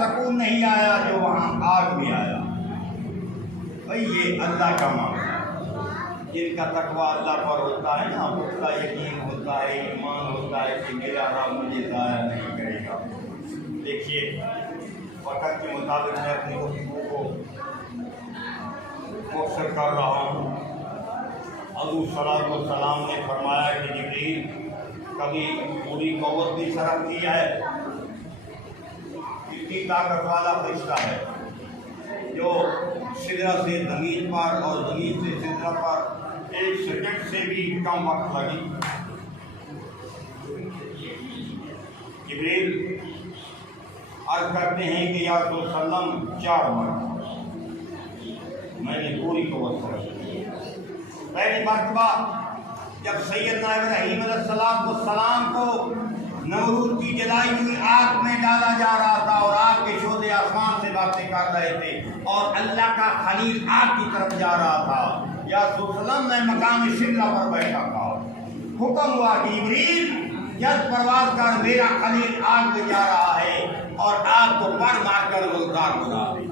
سکون نہیں آیا جو وہاں آگ میں آیا۔ بھائی یہ اللہ کا معاملہ، جن کا تقویٰ اللہ پر ہوتا ہے نا، اس کا یقین ہوتا ہے، ایمان ہوتا ہے کہ میرا رب مجھے ضائع نہیں کرے گا۔ دیکھیے وقت کے مطابق میں اپنی گفتگو کو مختصر کر رہا ہوں۔ حضور صلی اللہ علیہ وسلم نے فرمایا کہ جبریل کبھی پوری قوت بھی صرف کی ہے، اتنی طاقت والا فرشتہ ہے جو سدرہ سے زمین پر اور زمین سے سدرہ پر 1 سیکنڈ سے بھی کم وقت لگی۔ جبریل عرض کرتے ہیں کہ یا رسول اللہ علیہ وسلم 4 مرتبہ میں نے پوری قوت صرف کی۔ پہلی مرتبہ جب سیدنا ابراہیم علیہ السلام کو نمرود کی جلائی ہوئی آگ میں ڈالا جا رہا تھا اور آگ کے شعلے آسمان سے باتیں کر رہے تھے اور اللہ کا خلیل آگ کی طرف جا رہا تھا، یا رسول اللہ میں مقام سدرہ پر بیٹھا تھا، حکم ہوا کہ جبریل جلد پرواز کر، میرا خلیل آگ میں جا رہا ہے اور آگ کو پر مار کر گلزار بنا دے۔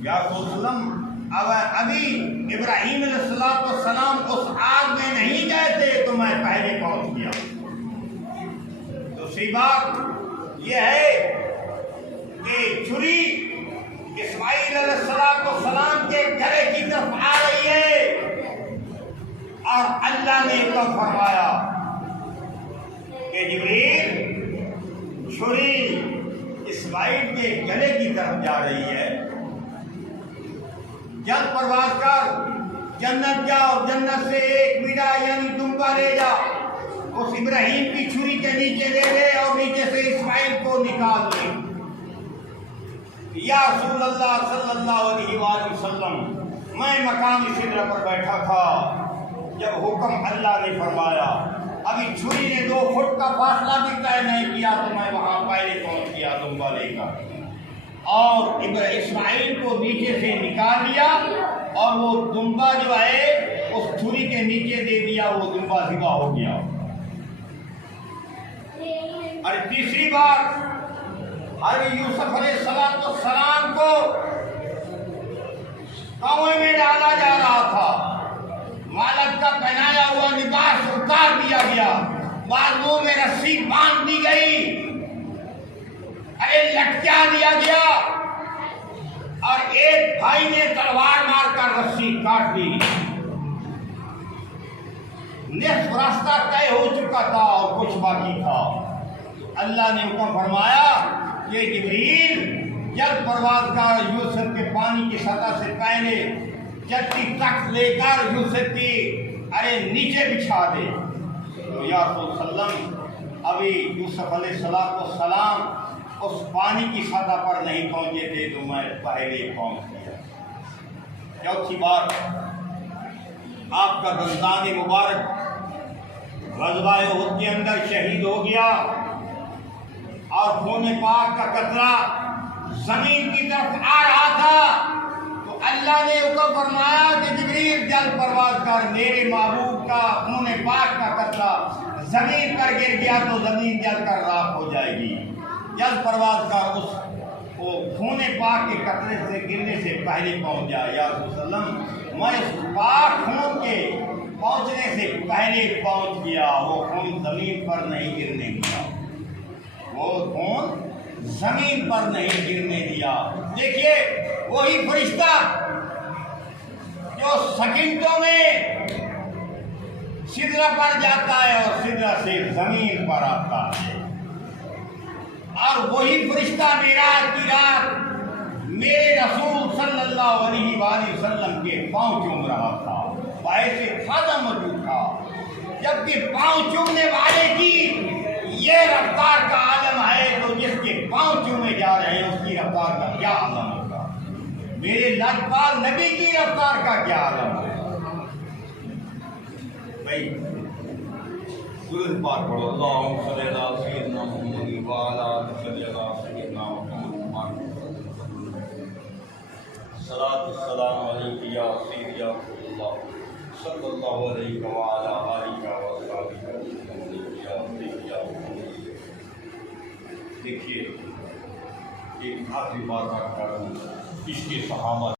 یا رسول اللہ ابھی ابراہیم علیہ السلام اس آگ میں نہیں گئے تھے تو میں پہلے پہنچ گیا۔ دوسری بات یہ ہے کہ چھری اسماعیل علیہ السلام کے گلے کی طرف آ رہی ہے اور اللہ نے تو فرمایا کہ جبریل چھری اسماعیل کے گلے کی طرف جا رہی ہے، جلد پرواز کر، جنت جا اور جنت سے 1 میڈا یعنی دمبا لے جا، اس ابراہیم کی چھری کے نیچے دے دے اور نیچے سے اسماعیل کو نکال دے۔ یا رسول اللہ صلی اللہ علیہ وآلہ وسلم میں مقام سدرہ پر بیٹھا تھا جب حکم اللہ نے فرمایا، ابھی چھری نے 2 فٹ کا فاصلہ بھی طے نہیں کیا تو میں وہاں پہلے پہنچ گیا دمبا لے کر اور اسماعیل کو نیچے سے نکال لیا اور وہ دمبا جو ہے اس چھری کے نیچے دے دیا، وہ دمبا ذبح ہو گیا۔ اور تیسری بات، حضرت یوسف علیہ السلام کو کنویں میں ڈالا جا رہا تھا، مالک کا پہنایا ہوا لباس اتار دیا گیا، بالوں میں رسی باندھ دی گئی، لٹکا دیا گیا اور ایک بھائی نے تلوار مار کر رسی کاٹ دی۔ نصف راستہ طے ہو چکا تھا اور کچھ باقی تھا۔ اللہ نے حکم فرمایا کہ جبریل جلد پرواز کر، یوسف کے پانی کی سطح سے پہلے چٹی تخت لے کر یوسف کی نیچے بچھا دے۔ تو یا رسول اللہ ابھی یوسف علیہ السلام اس پانی کی سطح پر نہیں پہنچے تھے تو میں پہلے پہنچ گیا۔ چوتھی بات، آپ کا دندان مبارک غزوہ احد کے اندر شہید ہو گیا اور خون پاک کا قطرہ زمین کی طرف آ رہا تھا تو اللہ نے حکم فرمایا کہ جبریل جلد پرواز کر، میرے محبوب کا خون پاک کا قطرہ زمین پر گر گیا تو زمین جل کر راکھ ہو جائے گی، جلد پرواز کر اس کو خون پاک کے قطرے سے گرنے سے پہلے پہنچ جائے۔ یا رسول اللہ میں اس پاک خون کے پہنچنے سے پہلے پہنچ گیا، وہ خون زمین پر نہیں گرنے دیا، وہ خون زمین پر نہیں گرنے دیا۔ دیکھیے وہی فرشتہ جو سیکنڈوں میں سدرہ پر جاتا ہے اور سدرہ سے زمین پر آتا ہے، اور وہی فرشتہ معراج کی رات میرے رسول صلی اللہ علیہ وآلہ وسلم کے پاؤں چوم رہا تھا، باعث خادم موجود تھا، جبکہ پاؤں چومنے والے کی یہ رفتار کا عالم ہے تو جس کے پاؤں چومے جا رہے ہیں اس کی رفتار کا کیا عالم ہوگا؟ میرے لجپال نبی کی رفتار کا کیا عالم ہے؟ بھائی درود پاک پڑھو، اللہم صلی علی سیدنا محمد وعلی آلہ سیدنا محمد، صلاۃ السلام علیک یا سید یا رسول اللہ صلی اللہ علیہ وعلی آلہ وصحبہ یا سید یا محمد۔ دیکھیے ایک آخری بات آپ کر دوں، اس کے صحابہ